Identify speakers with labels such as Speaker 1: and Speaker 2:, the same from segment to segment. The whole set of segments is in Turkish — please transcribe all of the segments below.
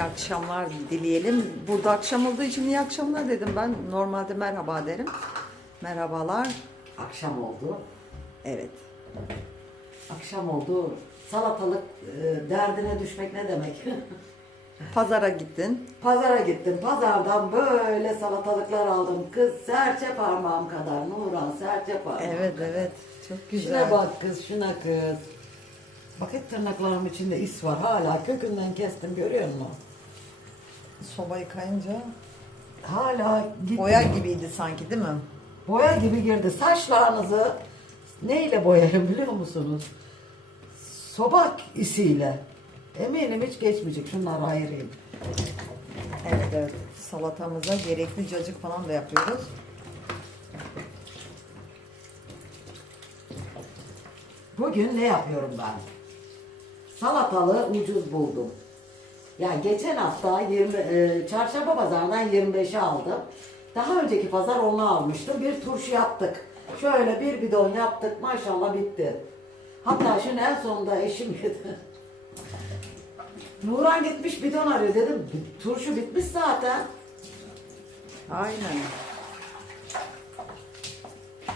Speaker 1: iyi akşamlar dileyelim. Burada akşam olduğu için iyi akşamlar dedim ben. Normalde merhaba derim. Merhabalar.
Speaker 2: Akşam oldu.
Speaker 1: Evet.
Speaker 2: Akşam oldu. Salatalık e, derdine düşmek ne demek?
Speaker 1: Pazara gittin.
Speaker 2: Pazara gittim. Pazardan böyle salatalıklar aldım. Kız serçe parmağım kadar. Nuran serçe parmağım.
Speaker 1: Evet evet. Çok
Speaker 2: Şuna
Speaker 1: güzel.
Speaker 2: bak kız, şuna kız. Bak hep tırnaklarım içinde is var. Hala kökünden kestim görüyor musun?
Speaker 1: Sobayı kayınca
Speaker 2: Hala gitti.
Speaker 1: boya gibiydi sanki değil mi?
Speaker 2: Boya gibi girdi. Saçlarınızı neyle boyarım biliyor musunuz? Soba isiyle. Eminim hiç geçmeyecek. Şunları ayırayım.
Speaker 1: Evet evet. Salatamıza gerekli cacık falan da yapıyoruz.
Speaker 2: Bugün ne yapıyorum ben? Salatalığı ucuz buldum. Ya geçen hafta 20, e, çarşamba pazarından 25'e aldım. Daha önceki pazar onu almıştım. Bir turşu yaptık. Şöyle bir bidon yaptık. Maşallah bitti. Hatta şimdi en sonunda eşim yedi. Nuran gitmiş bidon arıyor dedim. Turşu bitmiş zaten.
Speaker 1: Aynen.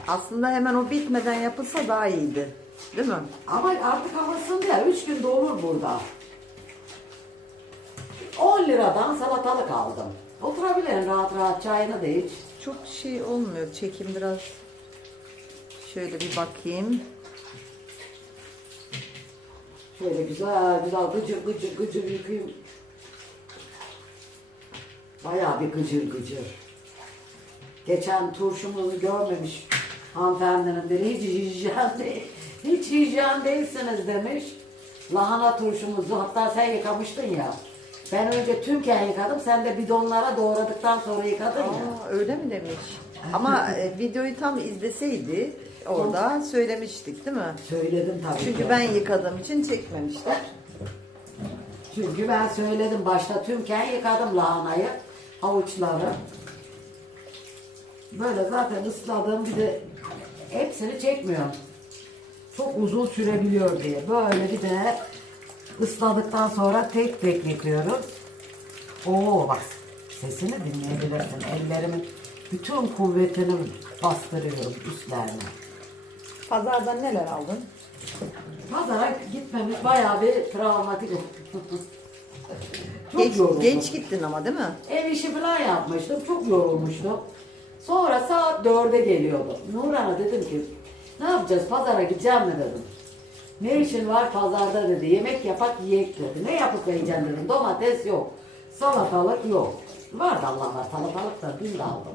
Speaker 1: Aslında hemen o bitmeden yapılsa daha iyiydi. Değil mi?
Speaker 2: Ama artık hava ısındı ya. Üç günde olur burada. 10 liradan salatalık aldım. Oturabilirim rahat rahat çayını da iç.
Speaker 1: Çok şey olmuyor. Çekim biraz şöyle bir bakayım.
Speaker 2: Şöyle güzel güzel gıcır gıcır gıcır yıkayayım. Bayağı bir gıcır gıcır. Geçen turşumuzu görmemiş hanımefendinin biri hiç hijyen değil. Hiç hijyen değilsiniz demiş. Lahana turşumuzu hatta sen yıkamıştın ya. Ben önce tümken yıkadım sen de bidonlara doğradıktan sonra yıkadın ya.
Speaker 1: Aa, öyle mi demiş? Ama e, videoyu tam izleseydi orada söylemiştik değil mi?
Speaker 2: Söyledim tabii
Speaker 1: Çünkü
Speaker 2: ki.
Speaker 1: ben yıkadığım için çekmemişler.
Speaker 2: Çünkü ben söyledim başta tümken yıkadım lahanayı, havuçları. Böyle zaten ısladım bir de hepsini çekmiyorum. Çok uzun sürebiliyor diye. Böyle bir de ısladıktan sonra tek tek yıkıyoruz. Oo bak sesini dinleyebilirsin. Ellerimin bütün kuvvetini bastırıyorum üstlerine.
Speaker 1: Pazardan neler aldın?
Speaker 2: Pazara gitmemiz bayağı bir travmatik oldu. Çok
Speaker 1: Geç,
Speaker 2: yoruldum.
Speaker 1: geç gittin ama değil mi?
Speaker 2: Ev işi falan yapmıştım. Çok yorulmuştum. Sonra saat dörde geliyordu. Nurhan'a dedim ki ne yapacağız pazara gideceğim mi dedim. Ne işin var pazarda dedi. Yemek yapak yiyek dedi. Ne yapıp yiyeceğim dedim. Domates yok. Salatalık yok. Var da Allah var salatalık da dün de aldım.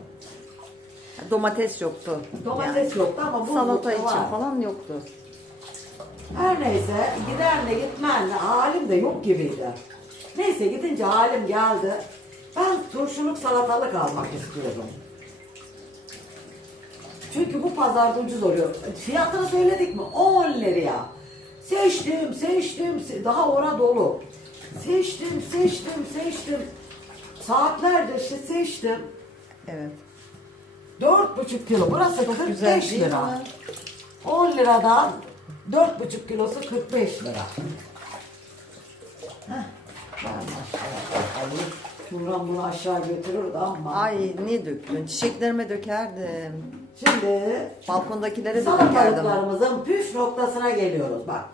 Speaker 1: Domates yoktu.
Speaker 2: Domates yoktu ama bu
Speaker 1: salata için
Speaker 2: var.
Speaker 1: falan yoktu.
Speaker 2: Her neyse giderle gitmenle halim de yok gibiydi. Neyse gidince halim geldi. Ben turşuluk salatalık almak istiyordum. Çünkü bu pazarda ucuz oluyor. Fiyatını söyledik mi? 10 liraya. Seçtim, seçtim, se- daha ora dolu. Seçtim, seçtim, seçtim. Saatlerce işte seçtim.
Speaker 1: Evet.
Speaker 2: 4,5 kilo. Burası da 45
Speaker 1: Güzel değil
Speaker 2: lira.
Speaker 1: mi?
Speaker 2: 10 liradan 4,5 kilosu 45 lira. Heh, ben. Şuradan bunu aşağı götürürdü ama.
Speaker 1: Ay ne döktün? Çiçeklerime dökerdim.
Speaker 2: Şimdi
Speaker 1: Balkondakilere de dökerdim.
Speaker 2: salatalıklarımızın püf noktasına geliyoruz. Bak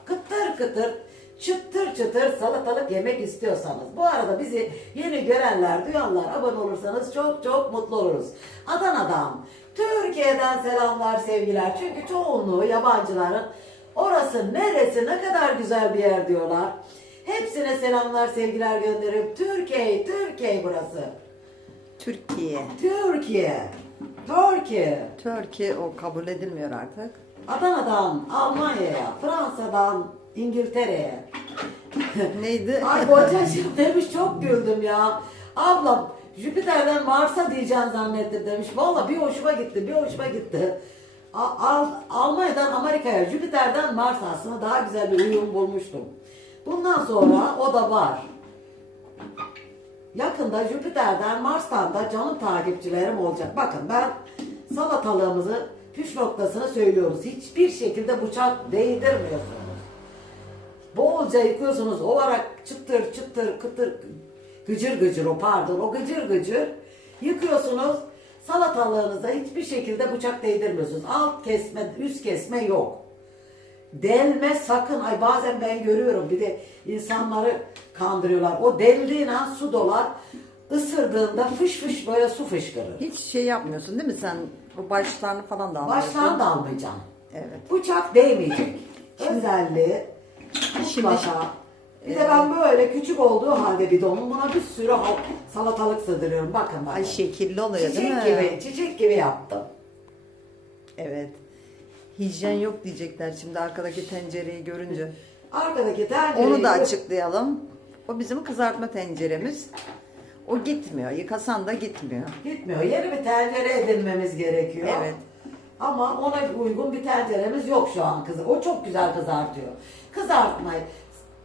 Speaker 2: kıtır kıtır çıtır çıtır salatalık yemek istiyorsanız. Bu arada bizi yeni görenler, duyanlar abone olursanız çok çok mutlu oluruz. Adana'dan, Türkiye'den selamlar sevgiler. Çünkü çoğunluğu yabancıların orası neresi ne kadar güzel bir yer diyorlar. Hepsine selamlar sevgiler gönderip Türkiye, Türkiye burası.
Speaker 1: Türkiye.
Speaker 2: Türkiye, Türkiye.
Speaker 1: Türkiye o kabul edilmiyor artık.
Speaker 2: Adana'dan Almanya'ya, Fransa'dan İngiltere'ye.
Speaker 1: Neydi?
Speaker 2: Ay kocacığım demiş çok güldüm ya. Ablam Jüpiter'den Mars'a diyeceğim zannettim demiş. Valla bir hoşuma gitti, bir hoşuma gitti. A- Al- Almanya'dan Amerika'ya, Jüpiter'den Mars'a aslında daha güzel bir uyum bulmuştum. Bundan sonra o da var. Yakında Jüpiter'den, Mars'tan da canım takipçilerim olacak. Bakın ben salatalığımızı püf noktasını söylüyoruz. Hiçbir şekilde bıçak değdirmiyorsunuz. Bolca yıkıyorsunuz. Olarak çıtır çıtır kıtır Gıcır gıcır o pardon o gıcır gıcır yıkıyorsunuz. Salatalığınıza hiçbir şekilde bıçak değdirmiyorsunuz. Alt kesme, üst kesme yok. Delme sakın. Ay bazen ben görüyorum bir de insanları kandırıyorlar. O deldiğin an su dolar. Isırdığında fış fış böyle su fışkırır.
Speaker 1: Hiç şey yapmıyorsun değil mi sen? Bu başlarını falan da almıyorsun.
Speaker 2: Baştan da almayacaksın.
Speaker 1: Evet.
Speaker 2: Bıçak değmeyecek. Özelliği
Speaker 1: Şimdi-
Speaker 2: mutlaka. Bir de ben böyle küçük olduğu halde bidonum buna bir sürü hal- salatalık sığdırıyorum. Bakın bakın.
Speaker 1: Ay şekilli oluyor değil mi?
Speaker 2: çiçek gibi, çiçek gibi yaptım.
Speaker 1: Evet. Hijyen yok diyecekler şimdi arkadaki tencereyi görünce.
Speaker 2: Arkadaki tencereyi...
Speaker 1: Onu da açıklayalım. O bizim kızartma tenceremiz. O gitmiyor. Yıkasan da gitmiyor.
Speaker 2: Gitmiyor. Yeni bir tencere edinmemiz gerekiyor.
Speaker 1: Evet.
Speaker 2: Ama ona uygun bir tenceremiz yok şu an kızı. O çok güzel kızartıyor. Kızartmayı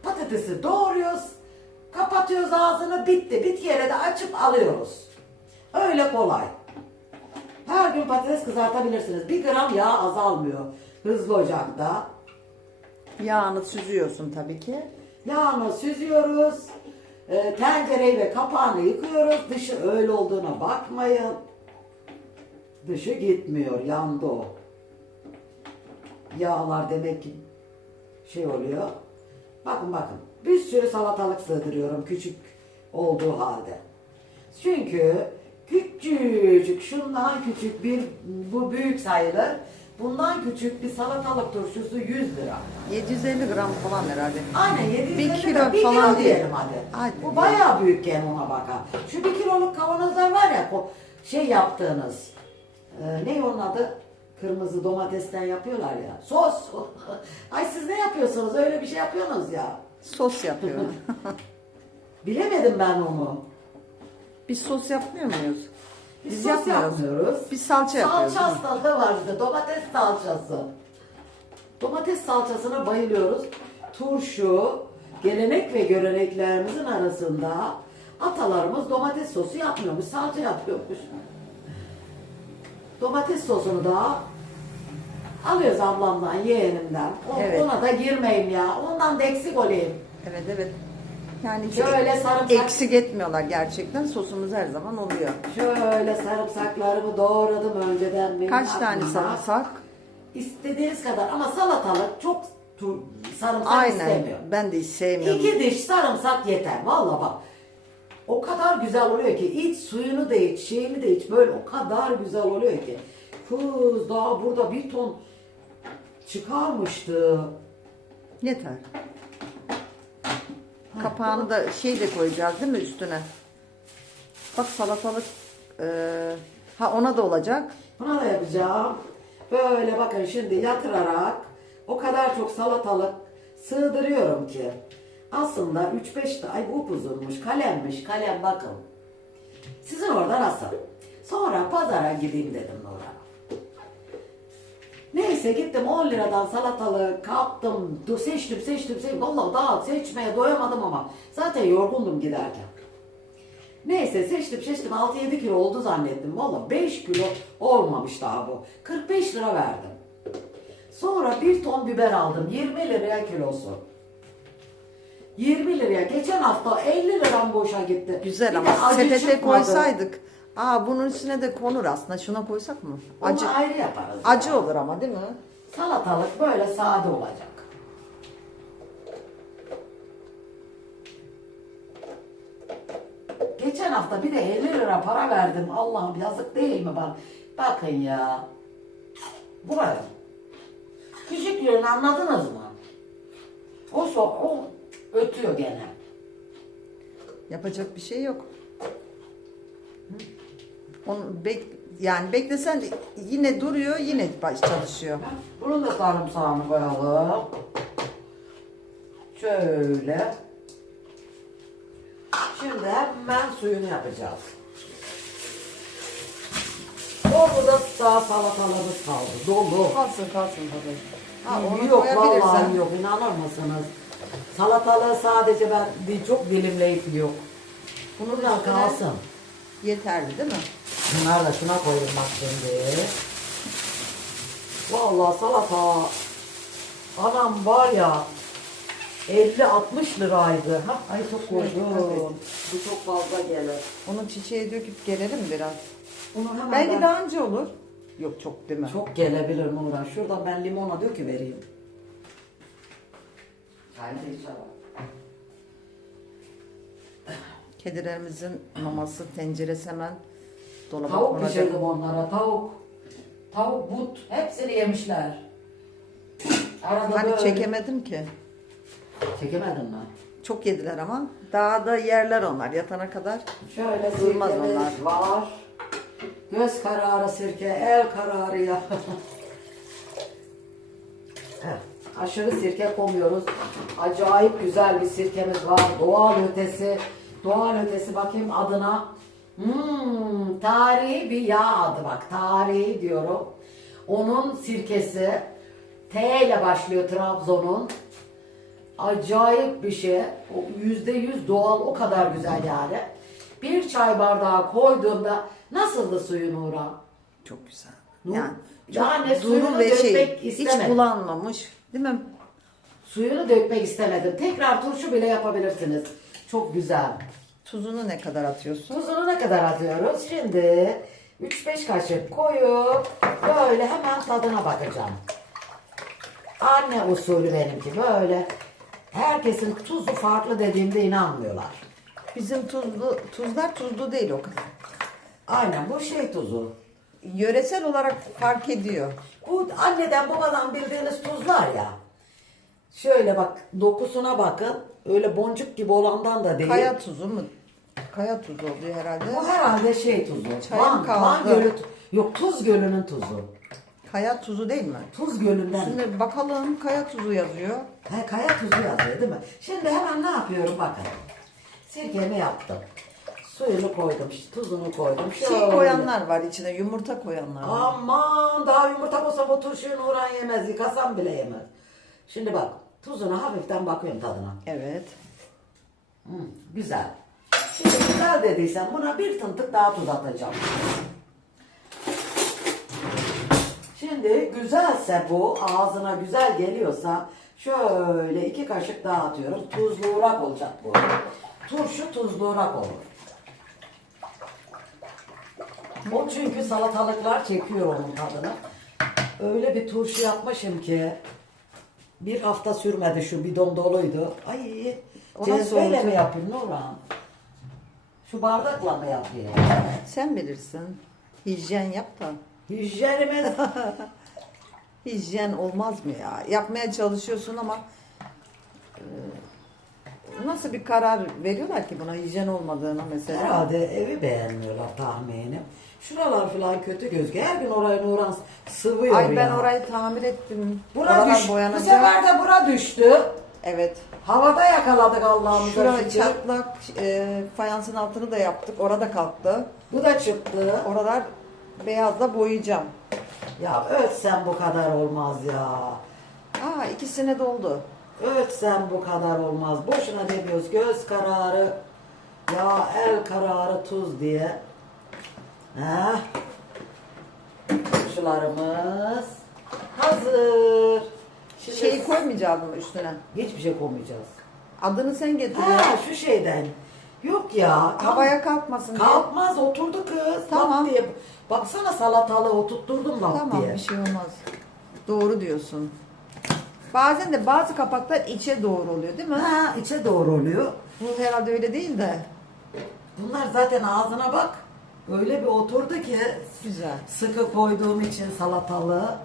Speaker 2: patatesi doğruyoruz. Kapatıyoruz ağzını bitti. Bit yere de açıp alıyoruz. Öyle kolay. Her gün patates kızartabilirsiniz. Bir gram yağ azalmıyor. Hızlı ocakta.
Speaker 1: Yağını süzüyorsun tabii ki.
Speaker 2: Yağını süzüyoruz. E, tencereyi ve kapağını yıkıyoruz. Dışı öyle olduğuna bakmayın. Dışı gitmiyor. Yandı o. Yağlar demek ki şey oluyor. Bakın bakın. Bir sürü salatalık sığdırıyorum küçük olduğu halde. Çünkü küçücük, şundan küçük bir, bu büyük sayılır. Bundan küçük bir salatalık turşusu 100 lira.
Speaker 1: 750 gram falan herhalde.
Speaker 2: Aynen 750
Speaker 1: Bir
Speaker 2: lira.
Speaker 1: kilo
Speaker 2: bir
Speaker 1: falan
Speaker 2: kilo diyelim hadi.
Speaker 1: Hadi.
Speaker 2: Bu bayağı büyükken ona bakar. Şu bir kiloluk kavanozlar var ya ko- şey yaptığınız e, ne onun adı? Kırmızı domatesten yapıyorlar ya. Sos. Ay siz ne yapıyorsunuz? Öyle bir şey yapıyorsunuz ya.
Speaker 1: Sos yapıyor.
Speaker 2: Bilemedim ben onu.
Speaker 1: Biz sos yapmıyor muyuz?
Speaker 2: Biz,
Speaker 1: Biz
Speaker 2: sos
Speaker 1: yapmıyoruz.
Speaker 2: yapmıyoruz.
Speaker 1: Biz salça yapıyoruz,
Speaker 2: Salça hastalığı var bizde. Domates salçası. Domates salçasına bayılıyoruz. Turşu, gelenek ve göreneklerimizin arasında atalarımız domates sosu yapmıyormuş, salça yapıyormuş. Domates sosunu da alıyoruz ablamdan, yeğenimden. O-
Speaker 1: Evet.
Speaker 2: Ona da girmeyeyim ya. Ondan da eksik olayım.
Speaker 1: Evet evet. Yani hiç
Speaker 2: Şöyle sarımsak-
Speaker 1: eksik etmiyorlar gerçekten. Sosumuz her zaman oluyor.
Speaker 2: Şöyle sarımsaklarımı doğradım önceden. benim
Speaker 1: Kaç tane
Speaker 2: aklımda.
Speaker 1: sarımsak?
Speaker 2: İstediğiniz kadar ama salatalık çok tu- sarımsak
Speaker 1: Aynen.
Speaker 2: istemiyor.
Speaker 1: Ben de hiç sevmiyorum.
Speaker 2: İki diş sarımsak yeter. Valla bak. O kadar güzel oluyor ki iç suyunu da iç, şeyini de iç. Böyle o kadar güzel oluyor ki. Kız daha burada bir ton çıkarmıştı.
Speaker 1: Yeter. Kapağını da şey de koyacağız değil mi üstüne? Bak salatalık eee, ha ona da olacak.
Speaker 2: Buna da yapacağım. Böyle bakın şimdi yatırarak o kadar çok salatalık sığdırıyorum ki. Aslında 3-5 de ay bu upuzunmuş kalemmiş kalem bakın. Sizin orada nasıl? Sonra pazara gideyim dedim Nur'a. Neyse gittim 10 liradan salatalık kaptım. Seçtim seçtim seçtim. Vallahi daha seçmeye doyamadım ama. Zaten yorgundum giderken. Neyse seçtim seçtim 6-7 kilo oldu zannettim. Valla 5 kilo olmamış daha bu. 45 lira verdim. Sonra bir ton biber aldım 20 liraya kilosu. 20 liraya geçen hafta 50 liram boşa gitti.
Speaker 1: Güzel
Speaker 2: Bir
Speaker 1: ama
Speaker 2: acı
Speaker 1: sepete
Speaker 2: çıkmadı.
Speaker 1: koysaydık. Aa bunun üstüne de konur aslında. Şuna koysak mı?
Speaker 2: Onu
Speaker 1: Acı
Speaker 2: ayrı yaparız.
Speaker 1: acı olur ama değil mi?
Speaker 2: Salatalık böyle sade olacak. Geçen hafta bir de 50 lira para verdim. Allah'ım yazık değil mi bana? Bakın ya. Buraya. Küçük yönü anladınız mı? O, so o ötüyor gene.
Speaker 1: Yapacak bir şey yok. Onu bek yani beklesen yine duruyor, yine baş çalışıyor.
Speaker 2: Bunun da sarımsağını koyalım. Şöyle. Şimdi hemen suyunu yapacağız. Orada daha salatalığımız kaldı. Dolu.
Speaker 1: Kalsın kalsın tabii. Ha, onu
Speaker 2: yok
Speaker 1: koyabilirsen.
Speaker 2: vallahi yok inanır mısınız? Salatalığı sadece ben di- çok dilimleyip yok. Bunu biraz
Speaker 1: üstüne-
Speaker 2: kalsın.
Speaker 1: Yeterli değil mi?
Speaker 2: Bunları da şuna koyayım bak şimdi. Vallahi salata. Anam var ya 50-60 liraydı. Ha, ay çok koydum. Bu çok fazla gelir.
Speaker 1: Onun çiçeği döküp gelelim biraz.
Speaker 2: Bunu hemen
Speaker 1: Belki
Speaker 2: ben-
Speaker 1: daha önce olur. Yok çok değil mi?
Speaker 2: Çok gelebilir Nurhan. Şuradan ben limona döküvereyim. Da içelim.
Speaker 1: Kedilerimizin maması tenceresi hemen dolaba
Speaker 2: Tavuk
Speaker 1: konacak.
Speaker 2: pişirdim onlara. Tavuk. Tavuk, but. Hepsini yemişler. Arada
Speaker 1: Hani
Speaker 2: böyle-
Speaker 1: çekemedim ki.
Speaker 2: Çekemedin mi?
Speaker 1: Çok yediler ama. Daha da yerler onlar yatana kadar.
Speaker 2: Şöyle
Speaker 1: Durmaz
Speaker 2: sirkemiz
Speaker 1: onlar.
Speaker 2: var. Göz kararı sirke, el kararı ya. Aşırı sirke koymuyoruz. Acayip güzel bir sirkemiz var. Doğal ötesi. Doğal ötesi bakayım adına. Hmm, tarihi bir yağ adı bak. Tarihi diyorum. Onun sirkesi T ile başlıyor Trabzon'un. Acayip bir şey. Yüzde yüz doğal o kadar güzel yani. Bir çay bardağı koyduğumda nasıldı suyun Nurhan?
Speaker 1: Çok güzel.
Speaker 2: Nur-
Speaker 1: Yani
Speaker 2: Yani suyunu
Speaker 1: ve şey
Speaker 2: dökmek
Speaker 1: hiç
Speaker 2: istemedim.
Speaker 1: bulanmamış. Değil mi?
Speaker 2: Suyunu dökmek istemedim. Tekrar turşu bile yapabilirsiniz. Çok güzel.
Speaker 1: Tuzunu ne kadar atıyorsun?
Speaker 2: Tuzunu ne kadar atıyoruz? Şimdi 3-5 kaşık koyup böyle hemen tadına bakacağım. Anne usulü benimki böyle. Herkesin tuzu farklı dediğimde inanmıyorlar.
Speaker 1: Bizim tuzlu tuzlar tuzlu değil o kadar.
Speaker 2: Aynen bu şey tuzu.
Speaker 1: Yöresel olarak fark ediyor.
Speaker 2: Bu anneden babadan bildiğiniz tuzlar ya. Şöyle bak dokusuna bakın. Öyle boncuk gibi olandan da değil.
Speaker 1: Kaya tuzu mu? Kaya tuzu oluyor herhalde.
Speaker 2: Bu herhalde şey tuzu.
Speaker 1: Çayım
Speaker 2: Van. Van Gölü, yok Tuz Gölü'nün tuzu.
Speaker 1: Kaya tuzu değil mi?
Speaker 2: Tuz Gölü'nden.
Speaker 1: Şimdi bakalım kaya tuzu yazıyor.
Speaker 2: He, kaya tuzu yazıyor değil mi? Şimdi hemen ne yapıyorum bakın. Sirkemi yaptım. Suyunu koydum, tuzunu koydum.
Speaker 1: Şey
Speaker 2: Şöyle.
Speaker 1: koyanlar var içine yumurta koyanlar var.
Speaker 2: Aman daha yumurta olsa bu turşuyu Nurhan yemez, yıkasam bile yemez. Şimdi bak tuzuna hafiften bakıyorum tadına.
Speaker 1: Evet.
Speaker 2: Hı, güzel. Şimdi güzel dediysen buna bir tıntık daha tuz atacağım. Şimdi güzelse bu ağzına güzel geliyorsa şöyle iki kaşık daha atıyorum. Tuzlu uğrak olacak bu. Turşu tuzlu uğrak olur. O çünkü salatalıklar çekiyor onun tadını. Öyle bir turşu yapmışım ki bir hafta sürmedi şu bidon doluydu. Ay cezveyle mi yapayım Nurhan? Şu bardakla mı yapayım?
Speaker 1: Sen bilirsin. Hijyen yap da.
Speaker 2: Hijyenimiz
Speaker 1: Hijyen olmaz mı ya? Yapmaya çalışıyorsun ama e, nasıl bir karar veriyorlar ki buna hijyen olmadığına mesela?
Speaker 2: herhalde evi beğenmiyorlar tahminim. Şuralar falan kötü gözüküyor. Her gün orayı Nurhan sıvıyor
Speaker 1: Ay ben
Speaker 2: ya.
Speaker 1: orayı tamir ettim.
Speaker 2: Bura
Speaker 1: Oralar
Speaker 2: düş. Bu
Speaker 1: boyanacak.
Speaker 2: sefer de bura düştü.
Speaker 1: Evet.
Speaker 2: Havada yakaladık Allah'ımıza
Speaker 1: Şurada
Speaker 2: şükür.
Speaker 1: çatlak e, fayansın altını da yaptık. Orada kalktı.
Speaker 2: Bu da çıktı.
Speaker 1: Oralar beyazla boyayacağım.
Speaker 2: Ya ötsen bu kadar olmaz ya.
Speaker 1: Aa ikisine doldu.
Speaker 2: Ötsen bu kadar olmaz. Boşuna demiyoruz. Göz kararı, ya el kararı tuz diye. Heh. Turşularımız hazır. Şimdi
Speaker 1: Şeyi koymayacağız mı üstüne?
Speaker 2: hiçbir şey koymayacağız.
Speaker 1: Adını sen getir.
Speaker 2: Ha şu şeyden. Yok ya.
Speaker 1: Havaya kalkmasın diye.
Speaker 2: Kalkmaz oturdu kız.
Speaker 1: Tamam.
Speaker 2: Lap diye. Baksana salatalığı oturtturdum lap
Speaker 1: Tamam
Speaker 2: diye.
Speaker 1: bir şey olmaz. Doğru diyorsun. Bazen de bazı kapaklar içe doğru oluyor değil mi?
Speaker 2: Ha içe doğru oluyor.
Speaker 1: Bu herhalde öyle değil de.
Speaker 2: Bunlar zaten ağzına bak. Öyle bir oturdu ki
Speaker 1: Güzel.
Speaker 2: sıkı koyduğum için salatalığı.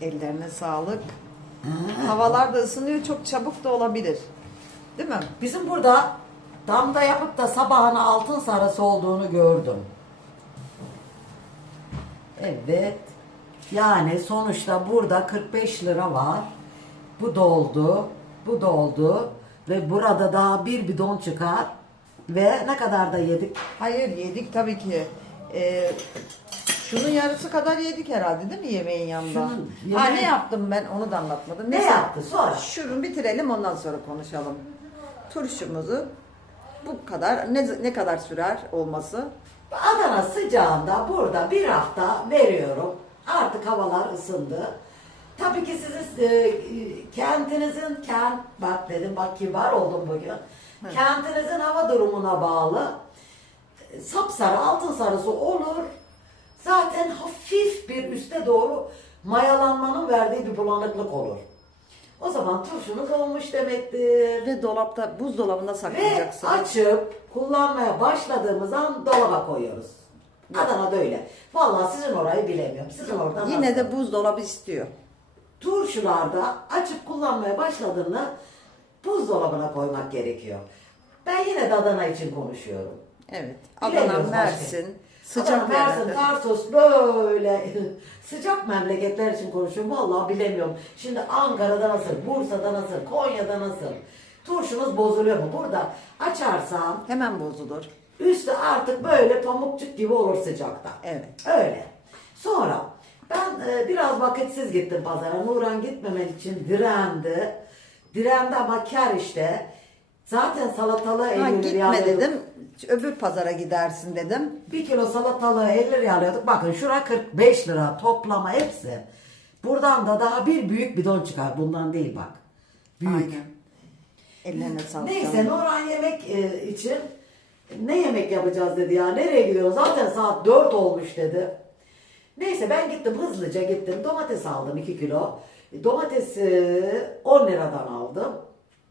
Speaker 1: Ellerine sağlık. Havalar da ısınıyor. Çok çabuk da olabilir. Değil mi?
Speaker 2: Bizim burada damda yapıp da sabahına altın sarısı olduğunu gördüm. Evet. Yani sonuçta burada 45 lira var. Bu doldu. Bu doldu. Ve burada daha bir bidon çıkar. Ve ne kadar da yedik?
Speaker 1: Hayır yedik tabii ki. Ee, şunun yarısı kadar yedik herhalde değil mi yemeğin yanında?
Speaker 2: Şunun
Speaker 1: Ha ne yaptım ben onu da anlatmadım.
Speaker 2: Ne
Speaker 1: Neyse,
Speaker 2: yaptı? Sor.
Speaker 1: Şunu bitirelim ondan sonra konuşalım. Turşumuzu bu kadar ne, ne kadar sürer olması?
Speaker 2: Adana sıcağında burada bir hafta veriyorum. Artık havalar ısındı. Tabii ki sizin e, kentinizin kent bak dedim bak kibar oldum bugün. Kentinizin hava durumuna bağlı sapsarı altın sarısı olur. Zaten hafif bir üste doğru mayalanmanın verdiği bir bulanıklık olur. O zaman turşunuz olmuş demektir.
Speaker 1: Ve dolapta, buzdolabında
Speaker 2: Ve
Speaker 1: saklayacaksın.
Speaker 2: açıp kullanmaya başladığımız an dolaba koyuyoruz. Adana'da öyle. Vallahi sizin orayı bilemiyorum. Sizin orada
Speaker 1: Yine
Speaker 2: nasıl?
Speaker 1: de buzdolabı istiyor.
Speaker 2: turşularda açıp kullanmaya başladığında buzdolabına koymak gerekiyor. Ben yine de Adana için konuşuyorum.
Speaker 1: Evet. Adana,
Speaker 2: başka.
Speaker 1: Sıcak
Speaker 2: Mersin. Tarsus böyle sıcak memleketler için konuşuyorum. Vallahi bilemiyorum. Şimdi Ankara'da nasıl, Bursa'da nasıl, Konya'da nasıl? Turşunuz bozuluyor mu? Burada açarsan
Speaker 1: Hemen bozulur.
Speaker 2: üstü artık böyle pamukçuk gibi olur sıcakta.
Speaker 1: Evet.
Speaker 2: Öyle. Sonra ben e, biraz vakitsiz gittim pazara. Nuran gitmemek için direndi. Direndi ama kar işte. Zaten salatalığı 50
Speaker 1: Ha,
Speaker 2: liraya
Speaker 1: gitme
Speaker 2: alıyorduk.
Speaker 1: dedim. Öbür pazara gidersin dedim.
Speaker 2: Bir kilo salatalığı 50 liraya alıyorduk. Bakın şura 45 lira toplama hepsi. Buradan da daha bir büyük bidon çıkar. Bundan değil bak. Büyük.
Speaker 1: Aynen. Ellerine sağlık.
Speaker 2: Neyse
Speaker 1: canım.
Speaker 2: Nurhan yemek e, için ne yemek yapacağız dedi ya. Nereye gidiyoruz? Zaten saat 4 olmuş dedi. Neyse ben gittim hızlıca gittim. Domates aldım 2 kilo. Domatesi 10 liradan aldım.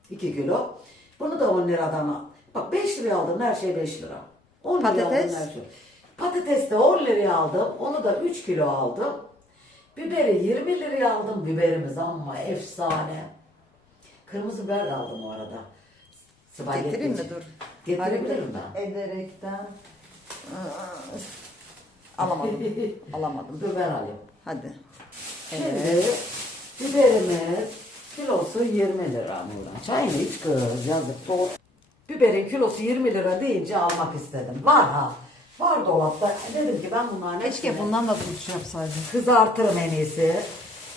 Speaker 2: 2 kilo. Bunu da 10 liradan al. Bak 5 liraya aldım her şey 5 lira. 10 liraya
Speaker 1: Patates?
Speaker 2: aldım her şey. Patates de 10 liraya aldım. Onu da 3 kilo aldım. Biberi 20 liraya aldım. Biberimiz ama efsane. Kırmızı biber de aldım o arada. Spagetti
Speaker 1: Getireyim mi dur?
Speaker 2: Getirebilirim ben.
Speaker 1: Ederekten. Alamadım. Alamadım.
Speaker 2: Dur ben alayım.
Speaker 1: Hadi.
Speaker 2: Şimdi
Speaker 1: Evet.
Speaker 2: biberimiz kilosu 20 lira Nurhan. Çayını iç kız yazık soğuk. Biberin kilosu 20 lira deyince almak istedim. Var ha. Var dolapta. Dedim ki ben bunların
Speaker 1: Keşke
Speaker 2: hepsini
Speaker 1: bundan da turşu yapsaydın.
Speaker 2: kızartırım en iyisi.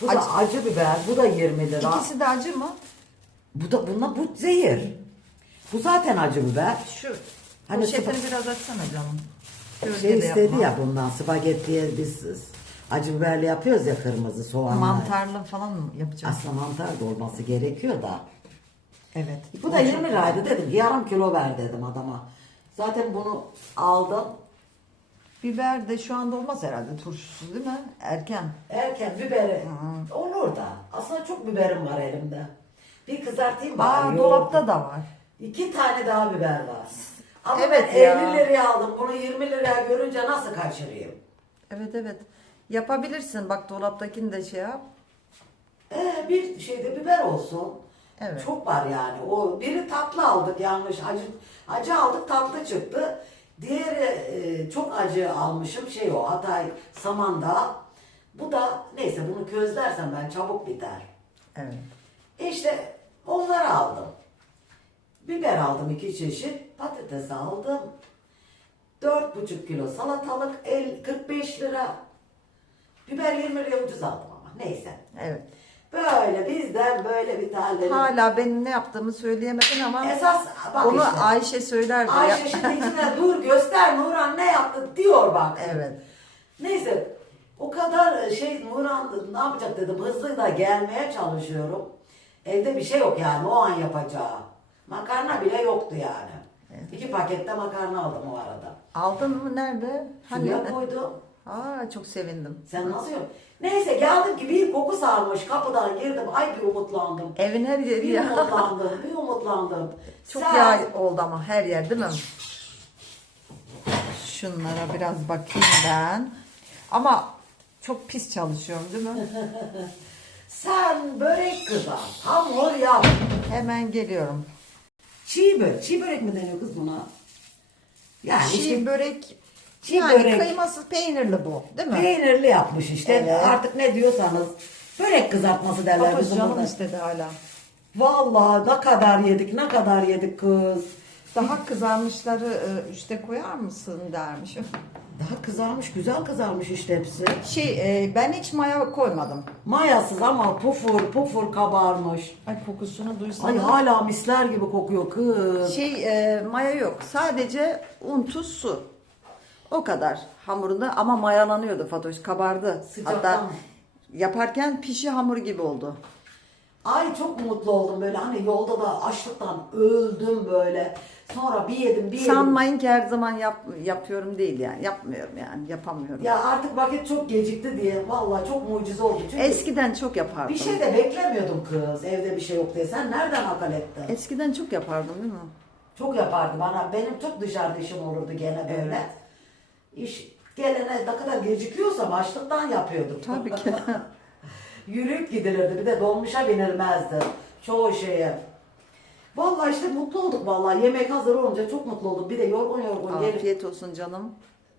Speaker 2: Bu da
Speaker 1: Acı.
Speaker 2: acı biber. Bu da 20 lira.
Speaker 1: İkisi de acı mı?
Speaker 2: Bu da bunlar bu zehir. Bu zaten acı biber.
Speaker 1: Şu.
Speaker 2: Hani
Speaker 1: Hani Poşetini biraz açsana canım. Gölgede
Speaker 2: Şey istedi
Speaker 1: yapma.
Speaker 2: ya bundan spagettiye biz acı biberli yapıyoruz ya kırmızı soğanla.
Speaker 1: Mantarlı falan mı yapacağız?
Speaker 2: Aslında mantar da olması gerekiyor da.
Speaker 1: Evet.
Speaker 2: Bu da 20 liraydı dedim yarım kilo ver dedim adama. Zaten bunu aldım.
Speaker 1: Biber de şu anda olmaz herhalde turşusu değil mi? Erken.
Speaker 2: Erken biberi olur da. Aslında çok biberim var elimde. Bir kızartayım bari.
Speaker 1: Aa dolapta da var.
Speaker 2: İki tane daha biber var. Ama
Speaker 1: Evet
Speaker 2: ben
Speaker 1: ya.
Speaker 2: 50 liraya aldım. Bunu 20 liraya görünce nasıl kaçırayım?
Speaker 1: Evet evet. Yapabilirsin. Bak dolaptakini de şey yap.
Speaker 2: Ee, bir şeyde biber olsun.
Speaker 1: Evet.
Speaker 2: Çok var yani. O biri tatlı aldık yanlış acı acı aldık tatlı çıktı. Diğeri e, çok acı almışım şey o Hatay Samandağ. Bu da neyse bunu közlersem ben çabuk biter.
Speaker 1: Evet.
Speaker 2: İşte onları aldım. Biber aldım iki çeşit. Patates aldım. Dört buçuk kilo salatalık el 45 lira. Biber 20 liraya ucuz aldım ama neyse.
Speaker 1: Evet.
Speaker 2: Böyle bizden böyle bir tane.
Speaker 1: Hala benim ne yaptığımı söyleyemedin ama
Speaker 2: Esas bak
Speaker 1: onu
Speaker 2: işte.
Speaker 1: Ayşe söylerdi. ya.
Speaker 2: Ayşe şimdi içine dur göster Nurhan ne yaptı diyor bak.
Speaker 1: Evet.
Speaker 2: Neyse o kadar şey Nurhan ne yapacak dedim hızlı da gelmeye çalışıyorum. Evde bir şey yok yani o an yapacağı. Makarna bile yoktu yani. İki pakette makarna aldım o arada.
Speaker 1: Aldın mı nerede? Hani
Speaker 2: Şuraya koydum.
Speaker 1: Aa çok sevindim.
Speaker 2: Sen nasıl yok? Neyse geldim ki bir koku sarmış kapıdan girdim. Ay bir umutlandım.
Speaker 1: Evin her yeri
Speaker 2: Bir
Speaker 1: ya.
Speaker 2: umutlandım, bir umutlandım.
Speaker 1: Çok
Speaker 2: Sen-
Speaker 1: yağ oldu ama her yer değil mi? Şunlara biraz bakayım ben. Ama çok pis çalışıyorum değil mi?
Speaker 2: Sen börek kızar, hamur yap.
Speaker 1: Hemen geliyorum.
Speaker 2: Çiğ börek, çiğ börek mi deniyor kız buna? Yani
Speaker 1: Çiğ
Speaker 2: işte
Speaker 1: börek.
Speaker 2: Çiğ
Speaker 1: yani
Speaker 2: börek.
Speaker 1: kıymasız peynirli bu değil mi?
Speaker 2: peynirli yapmış işte.
Speaker 1: Evet.
Speaker 2: Artık ne diyorsanız. Börek kızartması derler
Speaker 1: Fatoş
Speaker 2: bizim
Speaker 1: canım
Speaker 2: burada.
Speaker 1: istedi hala.
Speaker 2: Vallahi ne kadar yedik, ne kadar yedik kız.
Speaker 1: Daha kızarmışları e, üste koyar mısın dermiş.
Speaker 2: Daha kızarmış, güzel kızarmış işte hepsi.
Speaker 1: Şey e, ben hiç maya koymadım.
Speaker 2: Mayasız ama pufur pufur kabarmış.
Speaker 1: Ay kokusunu duysan.
Speaker 2: Ay hala misler gibi kokuyor kız.
Speaker 1: Şey e, maya yok. Sadece un, tuz, su. O kadar hamurunda ama mayalanıyordu Fatoş. Kabardı.
Speaker 2: Sıcaktan.
Speaker 1: Hatta Yaparken pişi hamur gibi oldu.
Speaker 2: Ay çok mutlu oldum böyle hani yolda da açlıktan öldüm böyle. Sonra bir yedim bir yedim.
Speaker 1: Sanmayın ki her zaman yap, yapıyorum değil yani. Yapmıyorum yani. Yapamıyorum.
Speaker 2: Ya artık vakit çok gecikti diye vallahi çok mucize oldu. Çünkü
Speaker 1: Eskiden çok yapardım.
Speaker 2: bir şey de beklemiyordum kız evde bir şey yok diye. Sen nereden akıl ettin?
Speaker 1: Eskiden çok yapardım değil mi?
Speaker 2: Çok yapardı bana. Benim çok dışarıda işim olurdu gene böyle. İş gelene ne kadar gecikiyorsam açlıktan yapıyordum.
Speaker 1: Tabii ki.
Speaker 2: Yürüyüp gidilirdi. Bir de dolmuşa binilmezdi. Çoğu şeye. Vallahi işte mutlu olduk vallahi. Yemek hazır olunca çok mutlu olduk. Bir de yorgun yorgun gelip
Speaker 1: Afiyet olsun canım.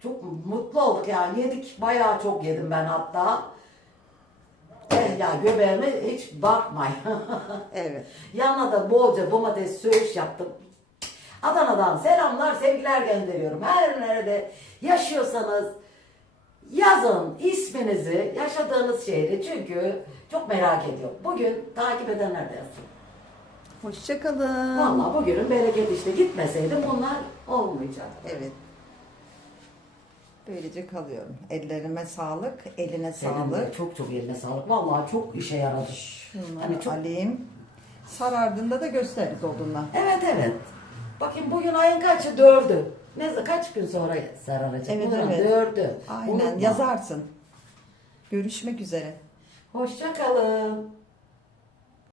Speaker 2: çok mutlu olduk yani. Yedik bayağı çok yedim ben hatta. Eh ya göbeğime hiç bakmayın.
Speaker 1: Evet.
Speaker 2: Yanına da bolca domates söğüş yaptım. Adana'dan selamlar, sevgiler gönderiyorum. Her nerede yaşıyorsanız yazın isminizi, yaşadığınız şehri çünkü çok merak ediyorum. Bugün takip edenler de yazsın.
Speaker 1: Hoşçakalın.
Speaker 2: Vallahi bugünün bereketi işte gitmeseydim bunlar olmayacak.
Speaker 1: Evet. Böylece kalıyorum. Ellerime sağlık, eline
Speaker 2: Senin de
Speaker 1: sağlık.
Speaker 2: çok çok eline sağlık. Vallahi çok işe yaradı.
Speaker 1: Şunları
Speaker 2: Hani çok
Speaker 1: alayım. Sarardığında da gösteririz olduğundan.
Speaker 2: Evet evet. Bakayım bugün ayın kaçı? Dördü. Ne kaç gün sonra sararacak?
Speaker 1: Evet,
Speaker 2: Bugün
Speaker 1: evet.
Speaker 2: Dördü.
Speaker 1: Aynen
Speaker 2: Unutma.
Speaker 1: yazarsın. Görüşmek üzere.
Speaker 2: Hoşça kalın.